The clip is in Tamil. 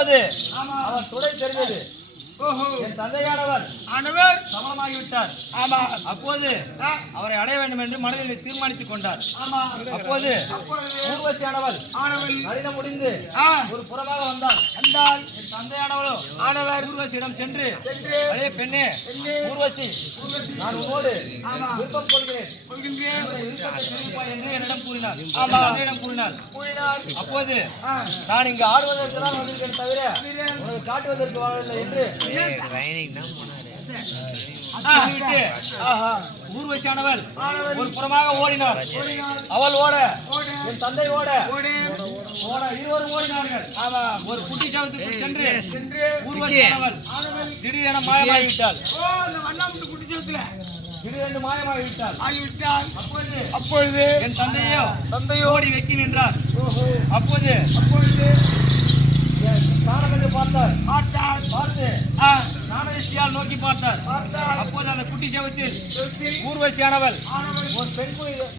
அப்போது அவர் துடை தெரிந்தது. என் தந்தையானவர் சமமாகிவிட்டார். அப்போது அவரை அடைய வேண்டும் என்று மனதில் தீர்மானித்துக் கொண்டார். அப்போது ஊர்வசியானவள் நளினம் முடிந்து ஒரு புறமாக வந்தார். என் தந்தையானவளோ ஊர்வசியிடம் சென்று, அடே பெண்ணே ஊர்வசி, நான் உன்னோடு விருப்பம் கொள்கிறேன் என்று என்னிடம் கூறினார். தந்தையிடம் கூறினார். அப்போது நான் இங்கு ஆடுவதற்கு தான் வந்திருக்கேன் தவிர உனக்கு காட்டுவதற்கு வரவில்லை என்று ஊர்வசியானவள் ஒரு புறமாக ஓடினார். அவள் ஓட, என் தந்தை ஓட, இருவரும் ஓடினார்கள். ஒரு குட்டி சவத்துக்குள் சென்று ஊர்வசியானவள் திடீரென மாயமாகிவிட்டாள். திடீரென்று மாயமாகிவிட்டாள். அப்பொழுது என் தந்தையோ ஓடி வெக்கி நின்றார். அப்போது பார்த்து நாணயத்தியால் நோக்கி பார்த்தார். அப்போது அந்த குட்டி சேவத்தில் ஊர்வசியானவள் ஒரு பெண்